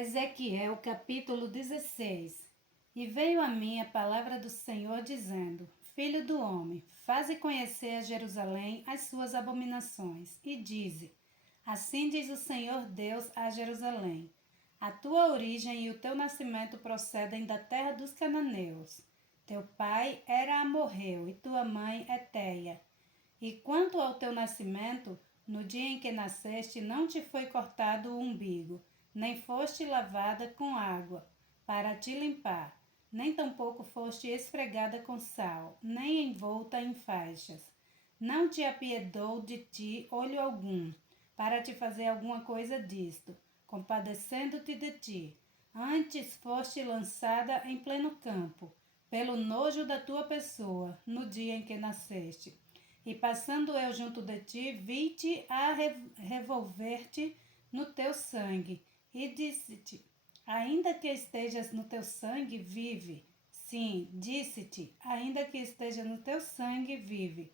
Ezequiel capítulo 16. E veio a mim a palavra do Senhor dizendo: Filho do homem, faze conhecer a Jerusalém as suas abominações, e dize: Assim diz o Senhor Deus a Jerusalém: A tua origem e o teu nascimento procedem da terra dos cananeus. Teu pai era amorreu e tua mãe Eteia. E quanto ao teu nascimento, no dia em que nasceste não te foi cortado o umbigo, nem foste lavada com água para te limpar, nem tampouco foste esfregada com sal, nem envolta em faixas. Não te apiedou de ti olho algum, para te fazer alguma coisa disto, compadecendo-te de ti. Antes foste lançada em pleno campo, pelo nojo da tua pessoa, no dia em que nasceste. E passando eu junto de ti, vi-te a revolver-te no teu sangue, e disse-te: ainda que estejas no teu sangue, vive. Sim, disse-te: ainda que esteja no teu sangue, vive.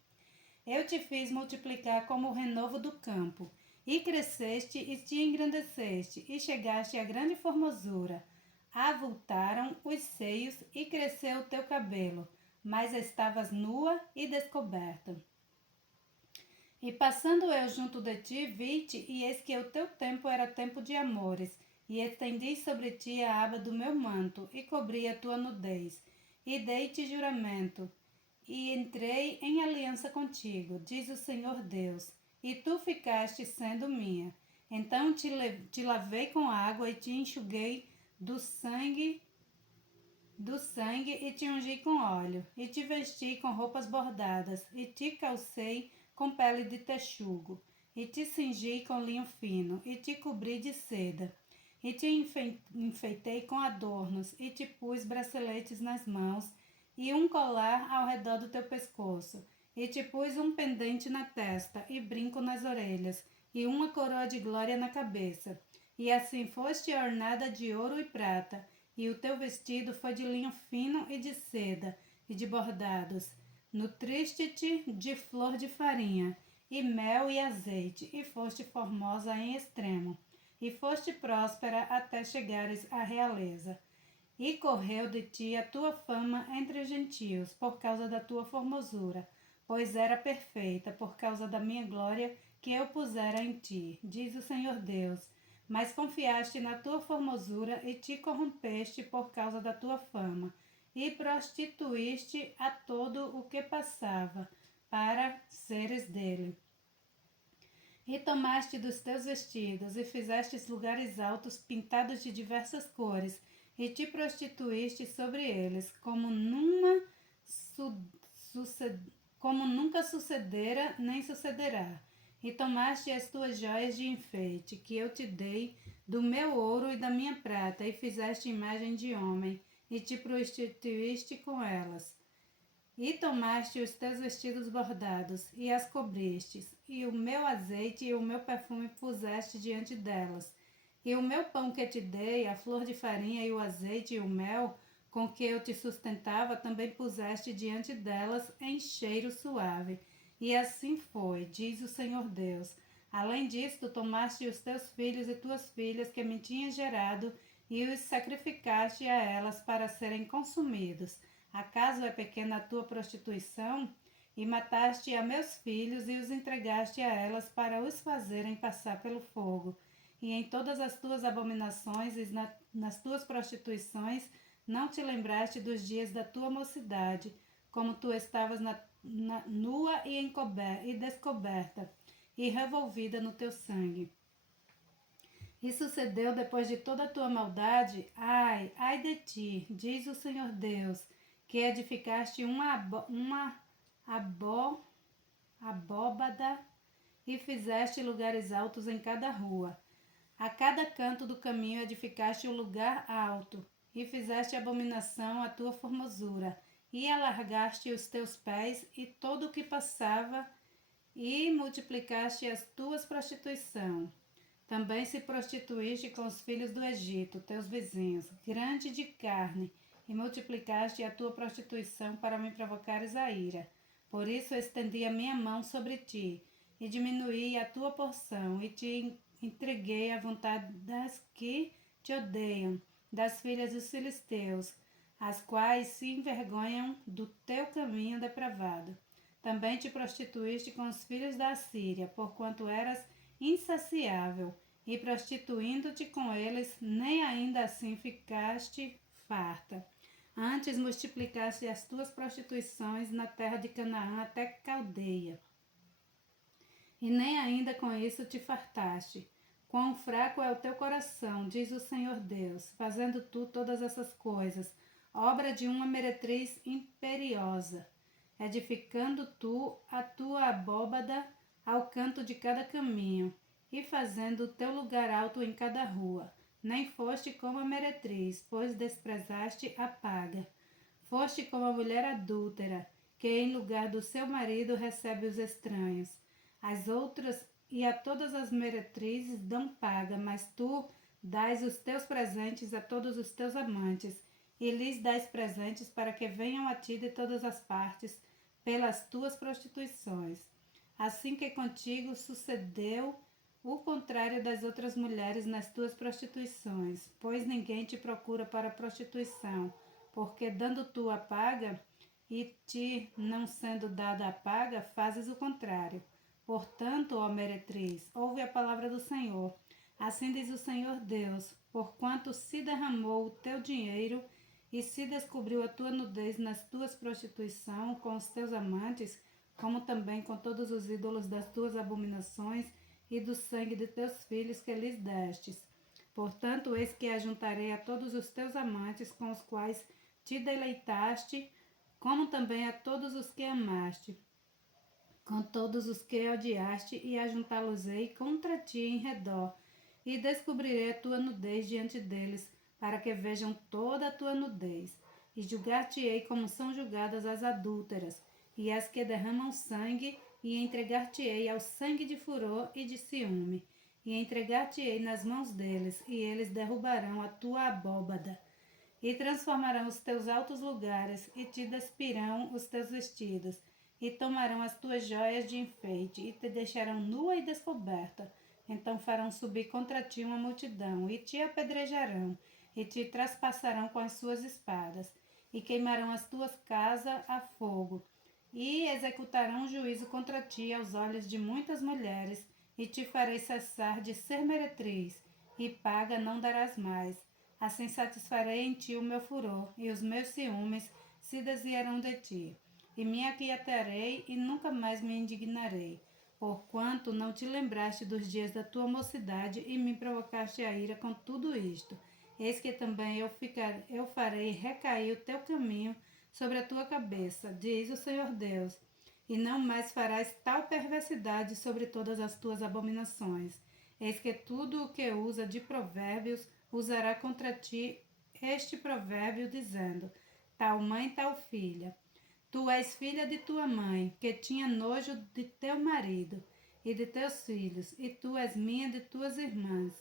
Eu te fiz multiplicar como o renovo do campo, e cresceste e te engrandeceste, e chegaste a grande formosura. Avultaram os seios e cresceu o teu cabelo, mas estavas nua e descoberta. E passando eu junto de ti, vi-te, e eis que o teu tempo era tempo de amores, e estendi sobre ti a aba do meu manto, e cobri a tua nudez, e dei-te juramento, e entrei em aliança contigo, diz o Senhor Deus, e tu ficaste sendo minha. Então te lavei com água e te enxuguei do sangue e te ungi com óleo, e te vesti com roupas bordadas, e te calcei com pele de texugo, e te cingi com linho fino, e te cobri de seda, e te enfeitei com adornos, e te pus braceletes nas mãos, e um colar ao redor do teu pescoço, e te pus um pendente na testa, e brinco nas orelhas, e uma coroa de glória na cabeça. E assim foste ornada de ouro e prata, e o teu vestido foi de linho fino e de seda, e de bordados. Nutriste-te de flor de farinha, e mel e azeite, e foste formosa em extremo, e foste próspera até chegares à realeza. E correu de ti a tua fama entre os gentios, por causa da tua formosura, pois era perfeita, por causa da minha glória que eu pusera em ti, diz o Senhor Deus. Mas confiaste na tua formosura e te corrompeste por causa da tua fama, e prostituíste a todo o que passava, para seres dele. E tomaste dos teus vestidos, e fizeste lugares altos pintados de diversas cores, e te prostituíste sobre eles, como nunca sucedera nem sucederá. E tomaste as tuas joias de enfeite, que eu te dei, do meu ouro e da minha prata, e fizeste imagem de homem, e te prostituíste com elas. E tomaste os teus vestidos bordados, e as cobristes, e o meu azeite e o meu perfume puseste diante delas. E o meu pão que te dei, a flor de farinha e o azeite e o mel, com que eu te sustentava, também puseste diante delas em cheiro suave. E assim foi, diz o Senhor Deus. Além disto, tomaste os teus filhos e tuas filhas que me tinhas gerado, e os sacrificaste a elas para serem consumidos. Acaso é pequena a tua prostituição? E mataste a meus filhos e os entregaste a elas para os fazerem passar pelo fogo. E em todas as tuas abominações e nas tuas prostituições não te lembraste dos dias da tua mocidade, como tu estavas nua e descoberta, e revolvida no teu sangue. E sucedeu depois de toda a tua maldade, ai de ti, diz o Senhor Deus, que edificaste uma abóbada e fizeste lugares altos em cada rua. A cada canto do caminho edificaste um lugar alto, e fizeste abominação à tua formosura, e alargaste os teus pés e todo o que passava, e multiplicaste as tuas prostituição. Também se prostituíste com os filhos do Egito, teus vizinhos, grande de carne, e multiplicaste a tua prostituição para me provocares a ira. Por isso estendi a minha mão sobre ti, e diminuí a tua porção, e te entreguei à vontade das que te odeiam, das filhas dos filisteus, as quais se envergonham do teu caminho depravado. Também te prostituíste com os filhos da Assíria, porquanto eras insaciável, e prostituindo-te com eles, nem ainda assim ficaste farta. Antes multiplicaste as tuas prostituições na terra de Canaã até Caldeia, e nem ainda com isso te fartaste. Quão fraco é o teu coração, diz o Senhor Deus, fazendo tu todas essas coisas, obra de uma meretriz imperiosa, edificando tu a tua abóbada ao canto de cada caminho, e fazendo o teu lugar alto em cada rua. Nem foste como a meretriz, pois desprezaste a paga. Foste como a mulher adúltera, que em lugar do seu marido recebe os estranhos. As outras e a todas as meretrizes dão paga, mas tu dás os teus presentes a todos os teus amantes, e lhes dás presentes para que venham a ti de todas as partes, pelas tuas prostituições. Assim que contigo sucedeu o contrário das outras mulheres nas tuas prostituições, pois ninguém te procura para a prostituição, porque dando tu a paga, e ti não sendo dada a paga, fazes o contrário. Portanto, ó meretriz, ouve a palavra do Senhor. Assim diz o Senhor Deus, porquanto se derramou o teu dinheiro e se descobriu a tua nudez nas tuas prostituições com os teus amantes, como também com todos os ídolos das tuas abominações e do sangue de teus filhos que lhes destes. Portanto, eis que ajuntarei a todos os teus amantes com os quais te deleitaste, como também a todos os que amaste, com todos os que odiaste, e ajuntá-los-ei contra ti em redor, e descobrirei a tua nudez diante deles, para que vejam toda a tua nudez, e julgar-te-ei como são julgadas as adúlteras, e as que derramam sangue, e entregar-te-ei ao sangue de furor e de ciúme, e entregar-te-ei nas mãos deles, e eles derrubarão a tua abóbada, e transformarão os teus altos lugares, e te despirão os teus vestidos, e tomarão as tuas joias de enfeite, e te deixarão nua e descoberta. Então farão subir contra ti uma multidão, e te apedrejarão, e te traspassarão com as suas espadas, e queimarão as tuas casas a fogo, e executarão juízo contra ti aos olhos de muitas mulheres, e te farei cessar de ser meretriz, e paga não darás mais. Assim satisfarei em ti o meu furor, e os meus ciúmes se desviarão de ti. E me aquietarei e nunca mais me indignarei, porquanto não te lembraste dos dias da tua mocidade e me provocaste a ira com tudo isto. Eis que também eu farei recair o teu caminho sobre a tua cabeça, diz o Senhor Deus, e não mais farás tal perversidade sobre todas as tuas abominações. Eis que tudo o que usa de provérbios usará contra ti este provérbio, dizendo: tal mãe, tal filha. Tu és filha de tua mãe, que tinha nojo de teu marido e de teus filhos, e tu és minha de tuas irmãs.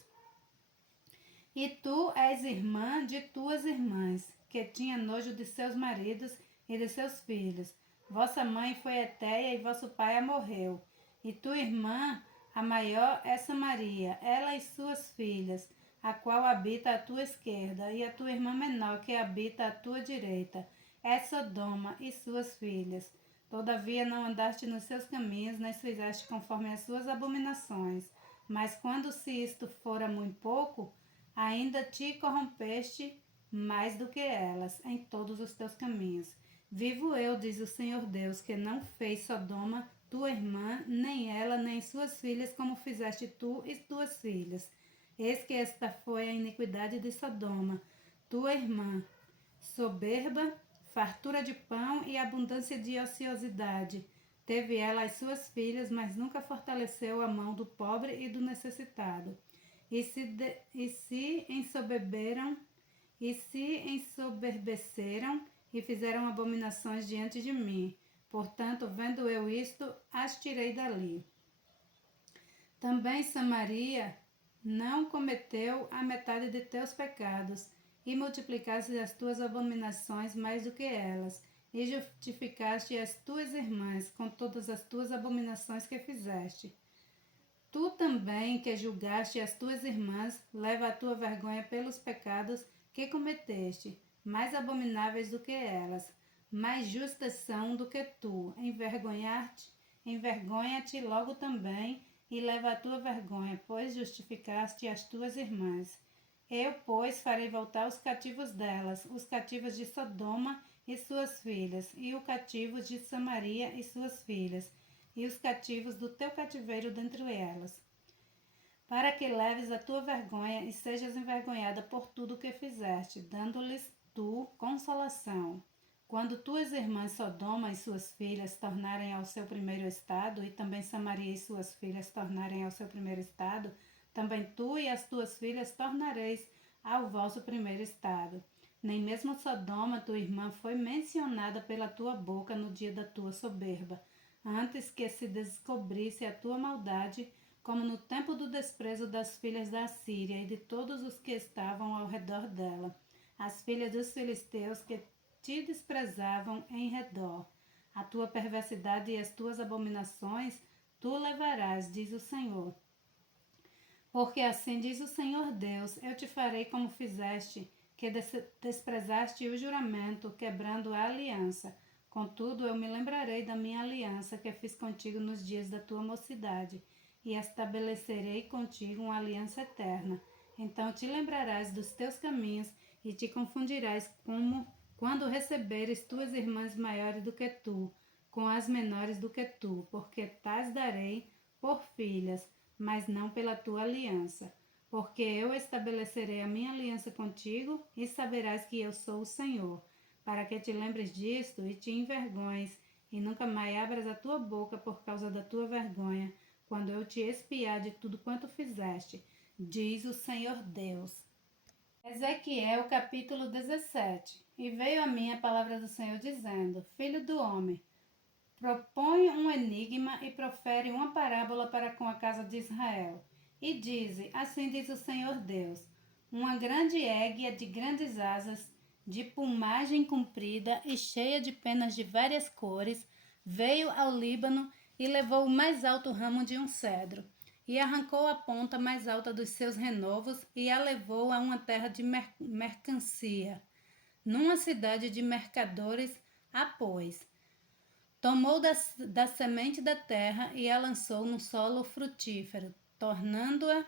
E tu és irmã de tuas irmãs, que tinha nojo de seus maridos e de seus filhos. Vossa mãe foi Etéia e vosso pai a morreu. E tua irmã, a maior, é Samaria, ela e suas filhas, a qual habita à tua esquerda, e a tua irmã menor, que habita à tua direita, é Sodoma e suas filhas. Todavia não andaste nos seus caminhos, nem fizeste conforme as suas abominações. Mas quando se isto fora muito pouco, ainda te corrompeste mais do que elas em todos os teus caminhos. Vivo eu, diz o Senhor Deus, que não fez Sodoma tua irmã, nem ela, nem suas filhas, como fizeste tu e tuas filhas. Eis que esta foi a iniquidade de Sodoma, tua irmã, soberba, fartura de pão e abundância de ociosidade. Teve ela as suas filhas, mas nunca fortaleceu a mão do pobre e do necessitado. E se ensoberbeceram e fizeram abominações diante de mim. Portanto, vendo eu isto, as tirei dali. Também Samaria não cometeu a metade de teus pecados, e multiplicaste as tuas abominações mais do que elas, e justificaste as tuas irmãs com todas as tuas abominações que fizeste. Tu também, que julgaste as tuas irmãs, leva a tua vergonha pelos pecados que cometeste, mais abomináveis do que elas, mais justas são do que tu. Envergonha-te logo também, e leva a tua vergonha, pois justificaste as tuas irmãs. Eu, pois, farei voltar os cativos delas, os cativos de Sodoma e suas filhas, e os cativos de Samaria e suas filhas, e os cativos do teu cativeiro dentre elas, para que leves a tua vergonha e sejas envergonhada por tudo o que fizeste, dando-lhes tu consolação. Quando tuas irmãs Sodoma e suas filhas tornarem ao seu primeiro estado, e também Samaria e suas filhas tornarem ao seu primeiro estado, também tu e as tuas filhas tornareis ao vosso primeiro estado. Nem mesmo Sodoma, tua irmã, foi mencionada pela tua boca no dia da tua soberba, antes que se descobrisse a tua maldade, como no tempo do desprezo das filhas da Síria e de todos os que estavam ao redor dela, as filhas dos filisteus que te desprezavam em redor. A tua perversidade e as tuas abominações tu levarás, diz o Senhor. Porque assim diz o Senhor Deus, eu te farei como fizeste, que desprezaste o juramento, quebrando a aliança. Contudo, eu me lembrarei da minha aliança que fiz contigo nos dias da tua mocidade, e estabelecerei contigo uma aliança eterna. Então te lembrarás dos teus caminhos e te confundirás como quando receberes tuas irmãs maiores do que tu, com as menores do que tu, porque tais darei por filhas, mas não pela tua aliança. Porque eu estabelecerei a minha aliança contigo e saberás que eu sou o Senhor, para que te lembres disto e te envergonhes, e nunca mais abras a tua boca por causa da tua vergonha, quando eu te espiar de tudo quanto fizeste, diz o Senhor Deus. Ezequiel capítulo 17. E veio a mim a palavra do Senhor dizendo: Filho do homem, propõe um enigma e profere uma parábola para com a casa de Israel. E dize, assim diz o Senhor Deus: uma grande éguia de grandes asas, de plumagem comprida e cheia de penas de várias cores, veio ao Líbano e levou o mais alto ramo de um cedro, e arrancou a ponta mais alta dos seus renovos e a levou a uma terra de mercancia. Numa cidade de mercadores a pôs. Tomou da semente da terra e a lançou no solo frutífero, tomando-a,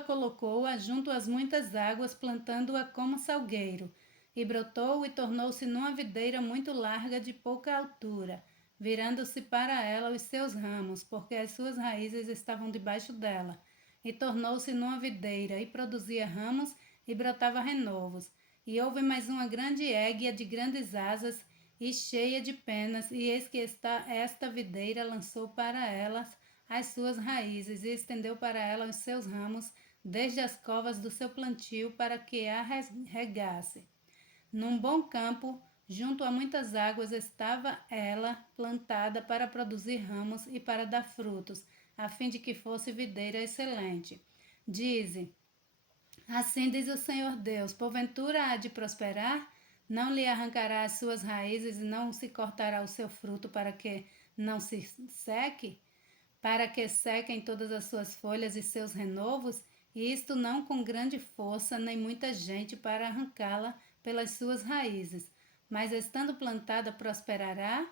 colocou-a junto às muitas águas, plantando-a como salgueiro, e brotou e tornou-se numa videira muito larga de pouca altura, virando-se para ela os seus ramos, porque as suas raízes estavam debaixo dela, e tornou-se numa videira, e produzia ramos, e brotava renovos. E houve mais uma grande éguia de grandes asas, e cheia de penas, e eis que esta videira lançou para elas as suas raízes e estendeu para ela os seus ramos desde as covas do seu plantio para que a regasse. Num bom campo, junto a muitas águas, estava ela plantada para produzir ramos e para dar frutos, a fim de que fosse videira excelente. Dize, assim diz o Senhor Deus, porventura há de prosperar? Não lhe arrancará as suas raízes e não se cortará o seu fruto para que não se seque? Para que sequem todas as suas folhas e seus renovos, e isto não com grande força, nem muita gente para arrancá-la pelas suas raízes, mas estando plantada prosperará?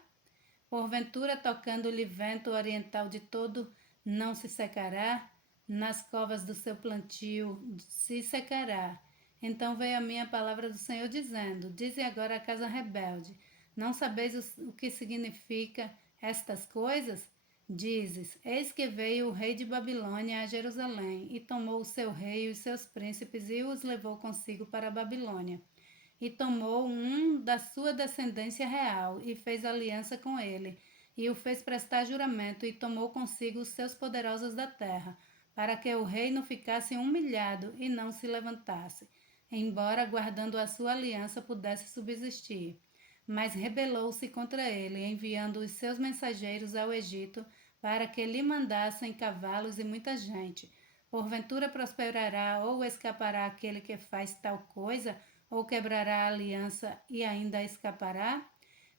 Porventura, tocando-lhe vento oriental de todo, não se secará? Nas covas do seu plantio se secará. Então veio a mim a palavra do Senhor dizendo, dize agora a casa rebelde, não sabeis o que significa estas coisas? Dizes, eis que veio o rei de Babilônia a Jerusalém, e tomou o seu rei e os seus príncipes, e os levou consigo para a Babilônia. E tomou um da sua descendência real, e fez aliança com ele, e o fez prestar juramento, e tomou consigo os seus poderosos da terra, para que o rei não ficasse humilhado e não se levantasse, embora guardando a sua aliança pudesse subsistir. Mas rebelou-se contra ele, enviando os seus mensageiros ao Egito, para que lhe mandassem cavalos e muita gente. Porventura prosperará ou escapará aquele que faz tal coisa, ou quebrará a aliança e ainda escapará?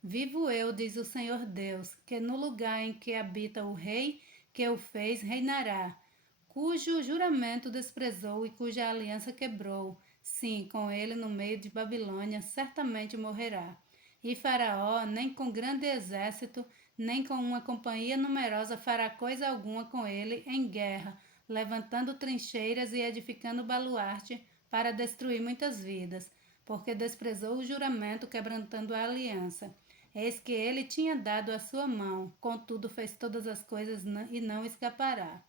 Vivo eu, diz o Senhor Deus, que no lugar em que habita o rei, que o fez reinará, cujo juramento desprezou e cuja aliança quebrou. Sim, com ele no meio de Babilônia certamente morrerá. E Faraó, nem com grande exército, nem com uma companhia numerosa fará coisa alguma com ele em guerra, levantando trincheiras e edificando baluarte para destruir muitas vidas, porque desprezou o juramento, quebrantando a aliança. Eis que ele tinha dado a sua mão, contudo fez todas as coisas e não escapará.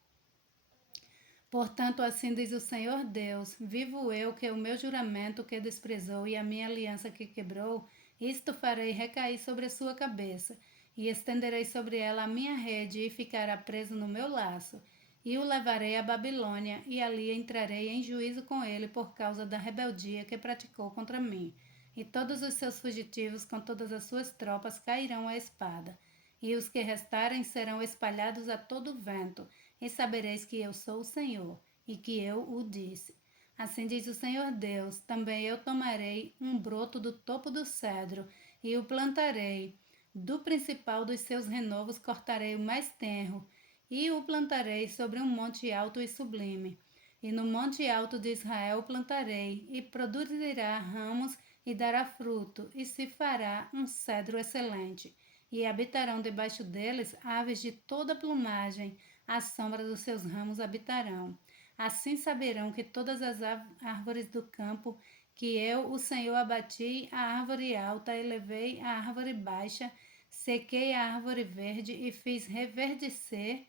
Portanto, assim diz o Senhor Deus: vivo eu, que o meu juramento que desprezou e a minha aliança que quebrou, isto farei recair sobre a sua cabeça, e estenderei sobre ela a minha rede, e ficará preso no meu laço. E o levarei à Babilônia, e ali entrarei em juízo com ele por causa da rebeldia que praticou contra mim. E todos os seus fugitivos com todas as suas tropas cairão à espada, e os que restarem serão espalhados a todo vento, e sabereis que eu sou o Senhor, e que eu o disse. Assim diz o Senhor Deus: também eu tomarei um broto do topo do cedro, e o plantarei. Do principal dos seus renovos cortarei o mais tenro, e o plantarei sobre um monte alto e sublime. E no monte alto de Israel o plantarei, e produzirá ramos e dará fruto, e se fará um cedro excelente. E habitarão debaixo deles aves de toda plumagem, à sombra dos seus ramos habitarão. Assim saberão que todas as árvores do campo, que eu, o Senhor, abati a árvore alta, elevei a árvore baixa, sequei a árvore verde e fiz reverdecer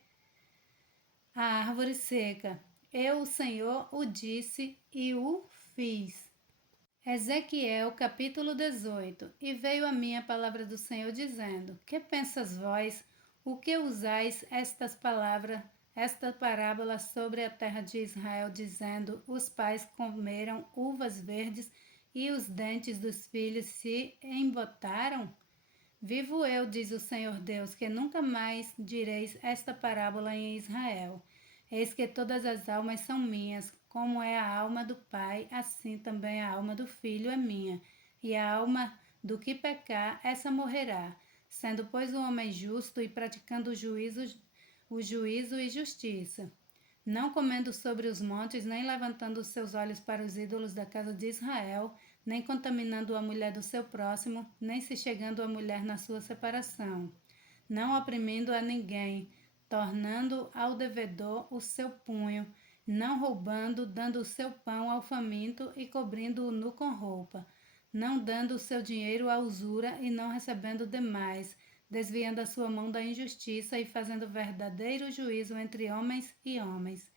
a árvore seca. Eu, o Senhor, o disse e o fiz. Ezequiel capítulo 18. E veio a mim a palavra do Senhor dizendo: que pensas vós, o que usais estas palavras, esta parábola sobre a terra de Israel, dizendo: os pais comeram uvas verdes e os dentes dos filhos se embotaram? Vivo eu, diz o Senhor Deus, que nunca mais direis esta parábola em Israel. Eis que todas as almas são minhas, como é a alma do Pai, assim também a alma do Filho é minha. E a alma do que pecar, essa morrerá. Sendo, pois, o homem justo e praticando o juízo e justiça. Não comendo sobre os montes, nem levantando os seus olhos para os ídolos da casa de Israel, nem contaminando a mulher do seu próximo, nem se chegando à mulher na sua separação, não oprimindo a ninguém, tornando ao devedor o seu punho, não roubando, dando o seu pão ao faminto e cobrindo-o nu com roupa, não dando o seu dinheiro à usura e não recebendo demais, desviando a sua mão da injustiça e fazendo verdadeiro juízo entre homens e homens,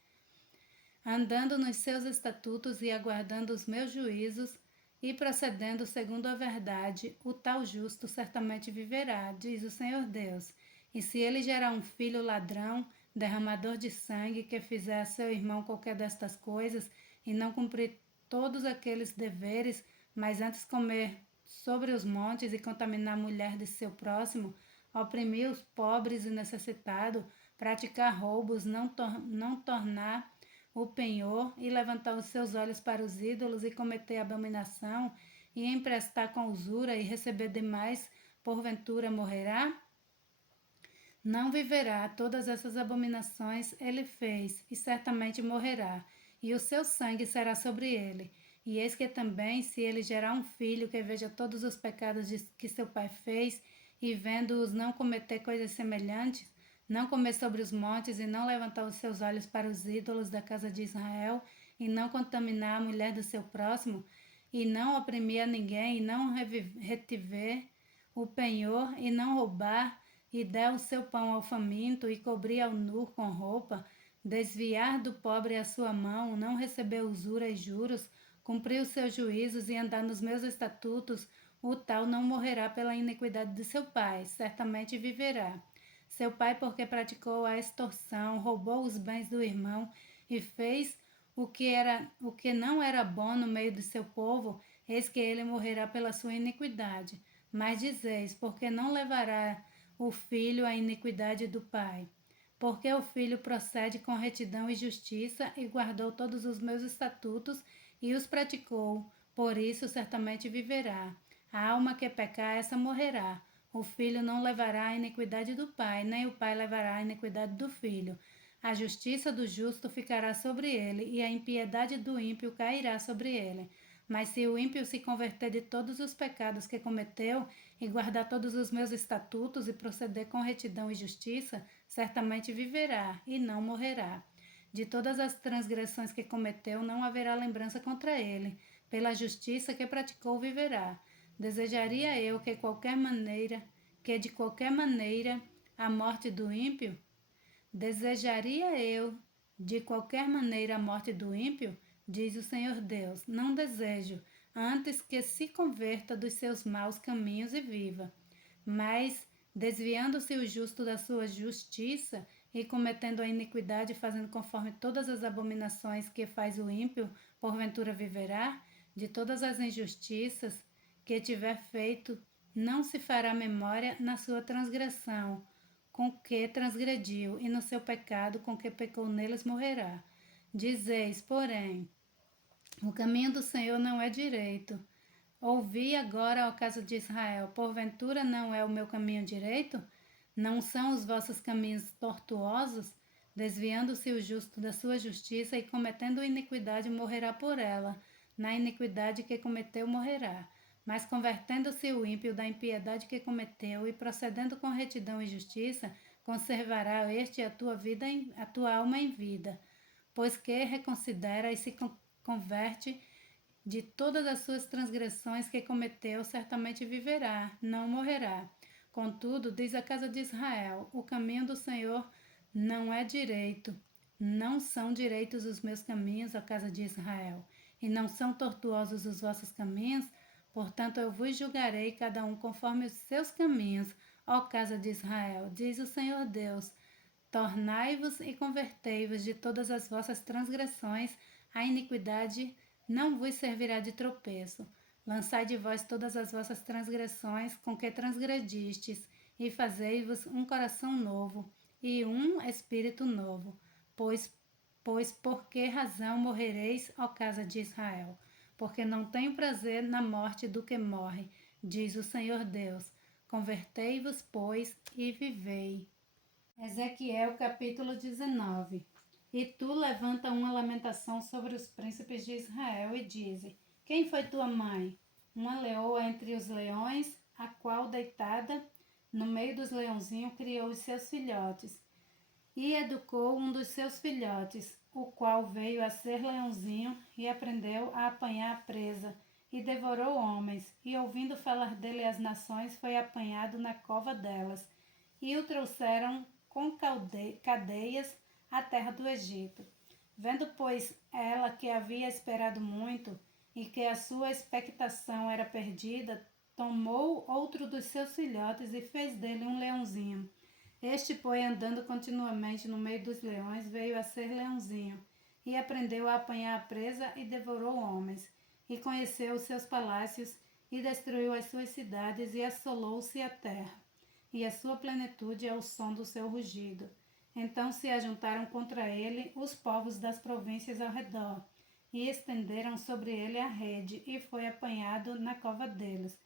andando nos seus estatutos e aguardando os meus juízos, e procedendo segundo a verdade, o tal justo certamente viverá, diz o Senhor Deus. E se ele gerar um filho ladrão, derramador de sangue, que fizer a seu irmão qualquer destas coisas, e não cumprir todos aqueles deveres, mas antes comer sobre os montes e contaminar a mulher de seu próximo, oprimir os pobres e necessitados, praticar roubos, não tornar o penhor e levantar os seus olhos para os ídolos e cometer abominação e emprestar com usura e receber demais, porventura morrerá? Não viverá. Todas essas abominações ele fez e certamente morrerá, e o seu sangue será sobre ele. E eis que também, se ele gerar um filho que veja todos os pecados que seu pai fez, e vendo-os não cometer coisas semelhantes, não comer sobre os montes e não levantar os seus olhos para os ídolos da casa de Israel e não contaminar a mulher do seu próximo e não oprimir a ninguém e não retiver o penhor e não roubar e der o seu pão ao faminto e cobrir ao nu com roupa, desviar do pobre a sua mão, não receber usura e juros, cumprir os seus juízos e andar nos meus estatutos, o tal não morrerá pela iniquidade de seu pai, certamente viverá. Seu pai, porque praticou a extorsão, roubou os bens do irmão e fez o que não era bom no meio de seu povo, eis que ele morrerá pela sua iniquidade. Mas dizeis, porque não levará o filho a iniquidade do pai? Porque o filho procede com retidão e justiça e guardou todos os meus estatutos e os praticou, por isso certamente viverá. A alma que pecar, essa morrerá. O filho não levará a iniquidade do pai, nem o pai levará a iniquidade do filho. A justiça do justo ficará sobre ele, e a impiedade do ímpio cairá sobre ele. Mas se o ímpio se converter de todos os pecados que cometeu, e guardar todos os meus estatutos, e proceder com retidão e justiça, certamente viverá, e não morrerá. De todas as transgressões que cometeu, não haverá lembrança contra ele. Pela justiça que praticou, viverá. Desejaria eu que de qualquer maneira a morte do ímpio? Desejaria eu de qualquer maneira a morte do ímpio? Diz o Senhor Deus. Não desejo, antes que se converta dos seus maus caminhos e viva. Mas, desviando-se o justo da sua justiça e cometendo a iniquidade, fazendo conforme todas as abominações que faz o ímpio, porventura viverá? De todas as injustiças que tiver feito, não se fará memória na sua transgressão, com que transgrediu, e no seu pecado, com que pecou neles, morrerá. Dizeis, porém, o caminho do Senhor não é direito. Ouvi agora, ó casa de Israel, porventura não é o meu caminho direito? Não são os vossos caminhos tortuosos? Desviando-se o justo da sua justiça e cometendo iniquidade, morrerá por ela. Na iniquidade que cometeu, morrerá. Mas convertendo-se o ímpio da impiedade que cometeu e procedendo com retidão e justiça, conservará este a tua alma em vida, pois que reconsidera e se converte de todas as suas transgressões que cometeu, certamente viverá, não morrerá. Contudo, diz a casa de Israel: o caminho do Senhor não é direito. Não são direitos os meus caminhos, ó casa de Israel, e não são tortuosos os vossos caminhos. Portanto, eu vos julgarei cada um conforme os seus caminhos, ó casa de Israel, diz o Senhor Deus. Tornai-vos e convertei-vos de todas as vossas transgressões, a iniquidade não vos servirá de tropeço. Lançai de vós todas as vossas transgressões com que transgredistes, e fazei-vos um coração novo, e um espírito novo. Pois por que razão morrereis, ó casa de Israel? Porque não tenho prazer na morte do que morre, diz o Senhor Deus. Convertei-vos, pois, e vivei. Ezequiel capítulo 19. E tu levanta uma lamentação sobre os príncipes de Israel e dize: quem foi tua mãe? Uma leoa entre os leões, a qual deitada no meio dos leãozinhos criou os seus filhotes. E educou um dos seus filhotes, o qual veio a ser leãozinho e aprendeu a apanhar a presa, e devorou homens, e ouvindo falar dele as nações, foi apanhado na cova delas, e o trouxeram com cadeias à terra do Egito. Vendo, pois, ela que havia esperado muito, e que a sua expectação era perdida, tomou outro dos seus filhotes e fez dele um leãozinho. Este, pois, andando continuamente no meio dos leões, veio a ser leãozinho, e aprendeu a apanhar a presa e devorou homens, e conheceu os seus palácios, e destruiu as suas cidades, e assolou-se a terra, e a sua plenitude é o som do seu rugido. Então se ajuntaram contra ele os povos das províncias ao redor, e estenderam sobre ele a rede, e foi apanhado na cova deles,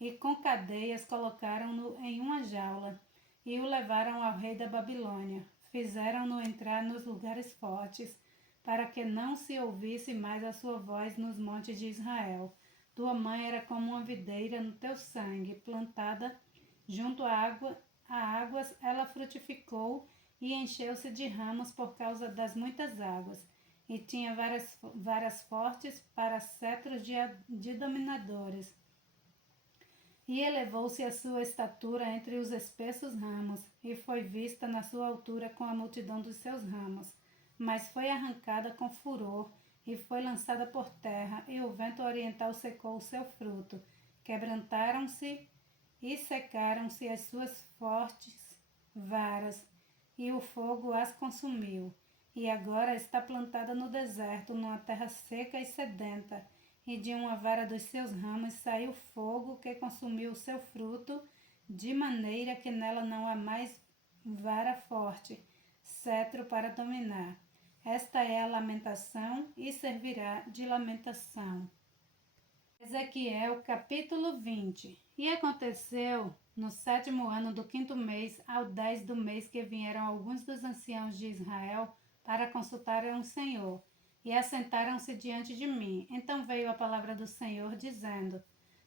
e com cadeias colocaram-no em uma jaula, e o levaram ao rei da Babilônia. Fizeram-no entrar nos lugares fortes, para que não se ouvisse mais a sua voz nos montes de Israel. Tua mãe era como uma videira no teu sangue, plantada junto à águas, ela frutificou e encheu-se de ramos por causa das muitas águas, e tinha varas fortes para cetros de dominadores. E elevou-se a sua estatura entre os espessos ramos, e foi vista na sua altura com a multidão dos seus ramos. Mas foi arrancada com furor, e foi lançada por terra, e o vento oriental secou o seu fruto. Quebrantaram-se e secaram-se as suas fortes varas, e o fogo as consumiu. E agora está plantada no deserto, numa terra seca e sedenta, e de uma vara dos seus ramos saiu fogo que consumiu o seu fruto, de maneira que nela não há mais vara forte, cetro para dominar. Esta é a lamentação e servirá de lamentação. Ezequiel capítulo 20. E aconteceu no 7º ano do 5º mês, ao 10 do mês, que vieram alguns dos anciãos de Israel para consultarem o Senhor, e assentaram-se diante de mim. Então veio a palavra do Senhor, dizendo: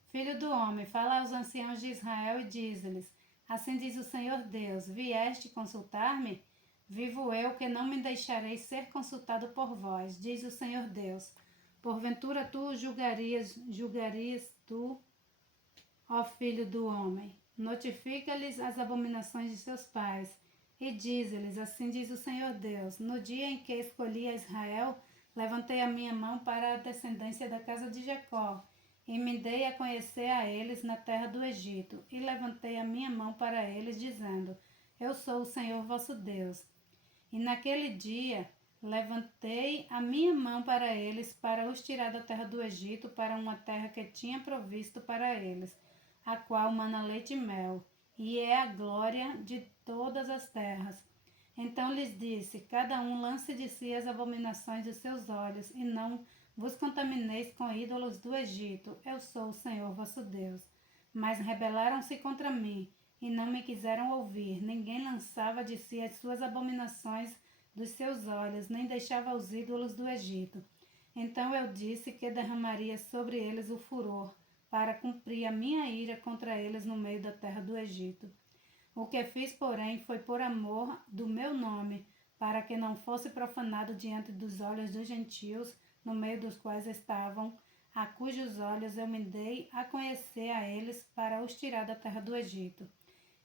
Filho do homem, fala aos anciãos de Israel e diz-lhes: Assim diz o Senhor Deus: Vieste consultar-me? Vivo eu, que não me deixarei ser consultado por vós, diz o Senhor Deus. Porventura tu julgarias tu, ó filho do homem? Notifica-lhes as abominações de seus pais, e diz-lhes: Assim diz o Senhor Deus: No dia em que escolhi a Israel, levantei a minha mão para a descendência da casa de Jacó, e me dei a conhecer a eles na terra do Egito, e levantei a minha mão para eles, dizendo: Eu sou o Senhor vosso Deus. E naquele dia levantei a minha mão para eles, para os tirar da terra do Egito, para uma terra que tinha provisto para eles, a qual mana leite e mel, e é a glória de todas as terras. Então lhes disse: Cada um lance de si as abominações dos seus olhos, e não vos contamineis com ídolos do Egito. Eu sou o Senhor vosso Deus. Mas rebelaram-se contra mim, e não me quiseram ouvir. Ninguém lançava de si as suas abominações dos seus olhos, nem deixava os ídolos do Egito. Então eu disse que derramaria sobre eles o furor, para cumprir a minha ira contra eles no meio da terra do Egito. O que fiz, porém, foi por amor do meu nome, para que não fosse profanado diante dos olhos dos gentios, no meio dos quais estavam, a cujos olhos eu me dei a conhecer a eles, para os tirar da terra do Egito.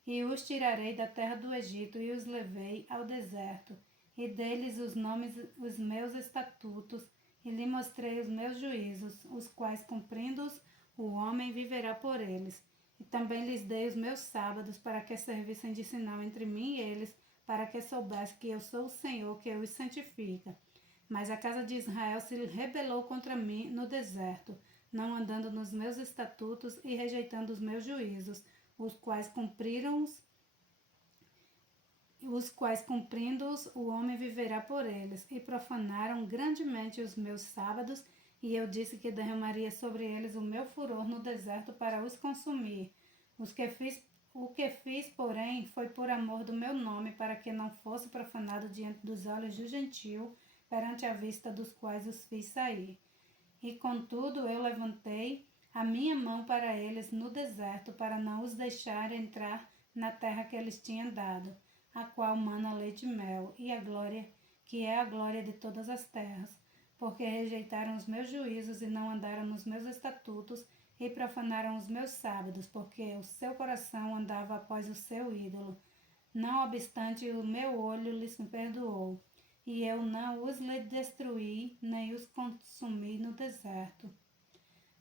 E os tirarei da terra do Egito e os levei ao deserto, e dei-lhes os nomes, os meus estatutos, e lhe mostrei os meus juízos, os quais, cumprindo-os, o homem viverá por eles. E também lhes dei os meus sábados, para que servissem de sinal entre mim e eles, para que soubessem que eu sou o Senhor, que os santifica. Mas a casa de Israel se rebelou contra mim no deserto, não andando nos meus estatutos e rejeitando os meus juízos, os quais cumprindo-os, o homem viverá por eles, e profanaram grandemente os meus sábados, e eu disse que derramaria sobre eles o meu furor no deserto para os consumir. O que fiz, porém, foi por amor do meu nome, para que não fosse profanado diante dos olhos do gentio, perante a vista dos quais os fiz sair. E contudo eu levantei a minha mão para eles no deserto, para não os deixar entrar na terra que eles tinham dado, a qual mana leite e mel, e a glória, que é a glória de todas as terras, porque rejeitaram os meus juízos e não andaram nos meus estatutos, e profanaram os meus sábados, porque o seu coração andava após o seu ídolo. Não obstante, o meu olho lhes perdoou, e eu não os destruí, nem os consumi no deserto.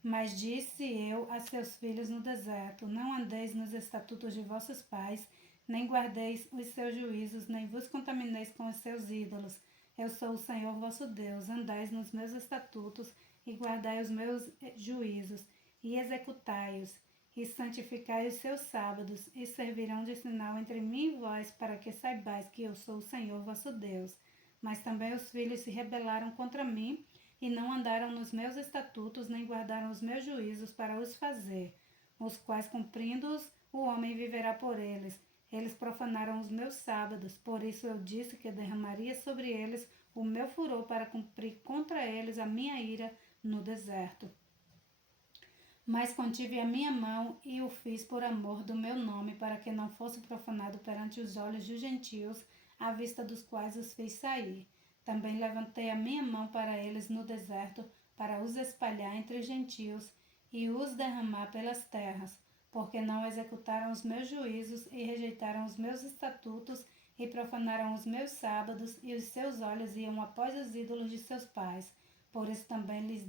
Mas disse eu a seus filhos no deserto: Não andeis nos estatutos de vossos pais, nem guardeis os seus juízos, nem vos contamineis com os seus ídolos. Eu sou o Senhor vosso Deus. Andais nos meus estatutos e guardai os meus juízos, e executai-os, e santificai os seus sábados, e servirão de sinal entre mim e vós, para que saibais que eu sou o Senhor vosso Deus. Mas também os filhos se rebelaram contra mim, e não andaram nos meus estatutos, nem guardaram os meus juízos para os fazer, os quais, cumprindo-os, o homem viverá por eles. Eles profanaram os meus sábados, por isso eu disse que derramaria sobre eles o meu furor para cumprir contra eles a minha ira no deserto. Mas contive a minha mão e o fiz por amor do meu nome, para que não fosse profanado perante os olhos dos gentios, à vista dos quais os fiz sair. Também levantei a minha mão para eles no deserto, para os espalhar entre os gentios e os derramar pelas terras, porque não executaram os meus juízos e rejeitaram os meus estatutos e profanaram os meus sábados, e os seus olhos iam após os ídolos de seus pais. Por isso também lhes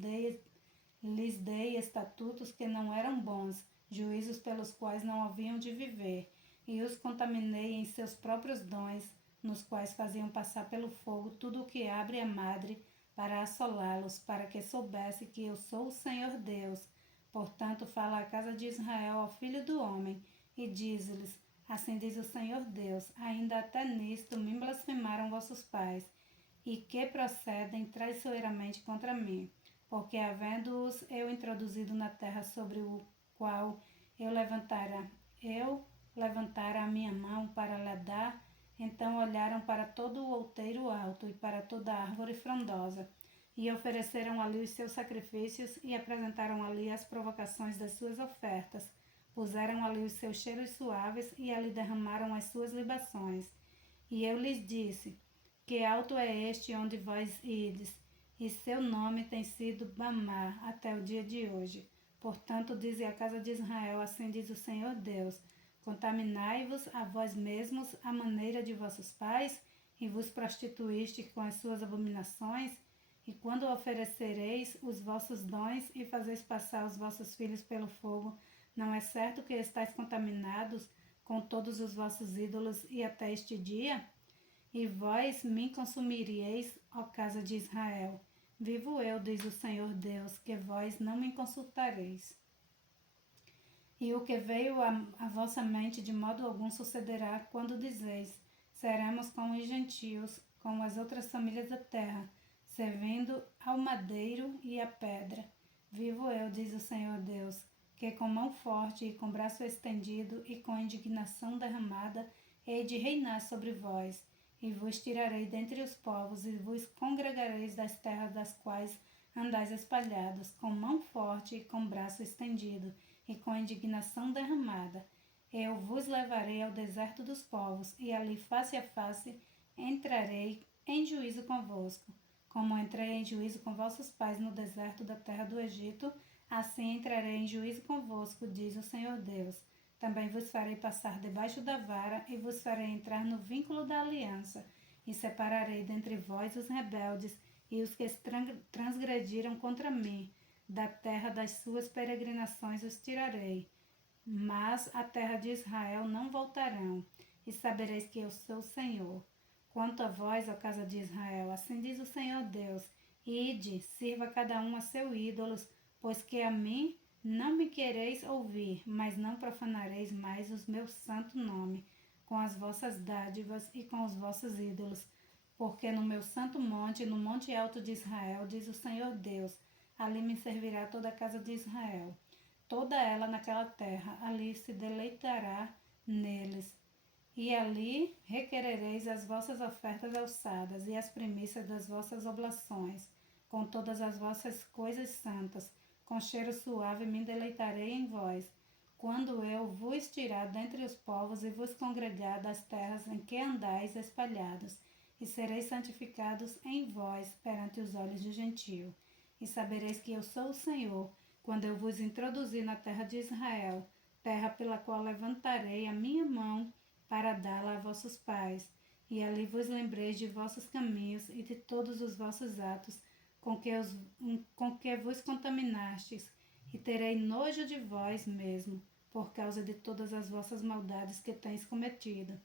dei estatutos que não eram bons, juízos pelos quais não haviam de viver, e os contaminei em seus próprios dons, nos quais faziam passar pelo fogo tudo o que abre a madre, para assolá-los, para que soubesse que eu sou o Senhor Deus. Portanto, fala à casa de Israel, ao filho do homem, e diz-lhes: Assim diz o Senhor Deus, ainda até nisto me blasfemaram vossos pais, e que procedem traiçoeiramente contra mim. porque havendo-os eu introduzido na terra sobre o qual eu levantara a minha mão para lhe dar, então olharam para todo o outeiro alto e para toda a árvore frondosa, e ofereceram ali os seus sacrifícios e apresentaram ali as provocações das suas ofertas. Puseram ali os seus cheiros suaves e ali derramaram as suas libações. E eu lhes disse: que alto é este onde vós ides, e seu nome tem sido Bamá até o dia de hoje. Portanto, dize a casa de Israel: assim diz o Senhor Deus: contaminai-vos a vós mesmos à maneira de vossos pais, e vos prostituíste com as suas abominações. E quando oferecereis os vossos dons e fazeis passar os vossos filhos pelo fogo, não é certo que estáis contaminados com todos os vossos ídolos e até este dia? E vós me consumiríeis, ó casa de Israel. Vivo eu, diz o Senhor Deus, que vós não me consultareis. E o que veio à vossa mente de modo algum sucederá quando dizeis: seremos como os gentios, como as outras famílias da terra, servindo ao madeiro e à pedra. Vivo eu, diz o Senhor Deus, que com mão forte e com braço estendido e com indignação derramada hei de reinar sobre vós, e vos tirarei dentre os povos e vos congregareis das terras das quais andais espalhados, com mão forte e com braço estendido e com indignação derramada. Eu vos levarei ao deserto dos povos, e ali face a face entrarei em juízo convosco. Como entrei em juízo com vossos pais no deserto da terra do Egito, assim entrarei em juízo convosco, diz o Senhor Deus. Também vos farei passar debaixo da vara e vos farei entrar no vínculo da aliança, e separarei dentre vós os rebeldes e os que transgrediram contra mim. Da terra das suas peregrinações os tirarei, mas à terra de Israel não voltarão, e sabereis que eu sou o Senhor. Quanto a vós, ó casa de Israel, assim diz o Senhor Deus: ide, sirva cada um a seu ídolos, pois que a mim não me quereis ouvir, mas não profanareis mais o meu santo nome, com as vossas dádivas e com os vossos ídolos. Porque no meu santo monte, no monte alto de Israel, diz o Senhor Deus, ali me servirá toda a casa de Israel. Toda ela naquela terra, ali se deleitará neles. E ali requerereis as vossas ofertas alçadas e as primícias das vossas oblações, com todas as vossas coisas santas. Com cheiro suave me deleitarei em vós, quando eu vos tirar dentre os povos e vos congregar das terras em que andais espalhados, e sereis santificados em vós perante os olhos do gentio. E sabereis que eu sou o Senhor, quando eu vos introduzir na terra de Israel, terra pela qual levantarei a minha mão para dá-la a vossos pais, e ali vos lembreis de vossos caminhos e de todos os vossos atos com que vos contaminastes, e terei nojo de vós mesmo, por causa de todas as vossas maldades que tens cometido.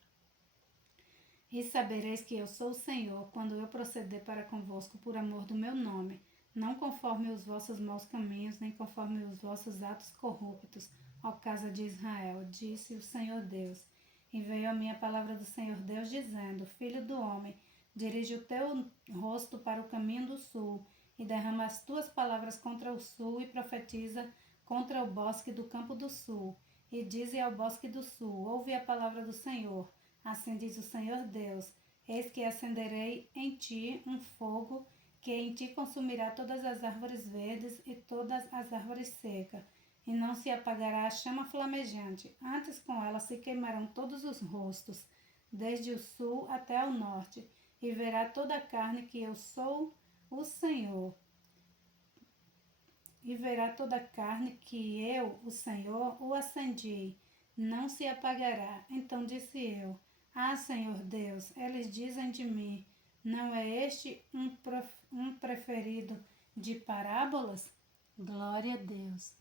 E sabereis que eu sou o Senhor, quando eu proceder para convosco por amor do meu nome, não conforme os vossos maus caminhos, nem conforme os vossos atos corruptos, ó casa de Israel, disse o Senhor Deus. E veio a minha palavra do Senhor Deus, dizendo: Filho do homem, dirige o teu rosto para o caminho do sul, e derrama as tuas palavras contra o sul, e profetiza contra o bosque do campo do sul. E dize ao bosque do sul: ouve a palavra do Senhor. Assim diz o Senhor Deus: eis que acenderei em ti um fogo, que em ti consumirá todas as árvores verdes e todas as árvores secas, e não se apagará a chama flamejante. Antes com ela se queimarão todos os rostos, desde o sul até o norte, e verá toda a carne que eu sou o Senhor. E verá toda a carne que eu, o Senhor, o acendi, não se apagará. Então disse eu: ah, Senhor Deus, eles dizem de mim, não é este um preferido de parábolas? Glória a Deus.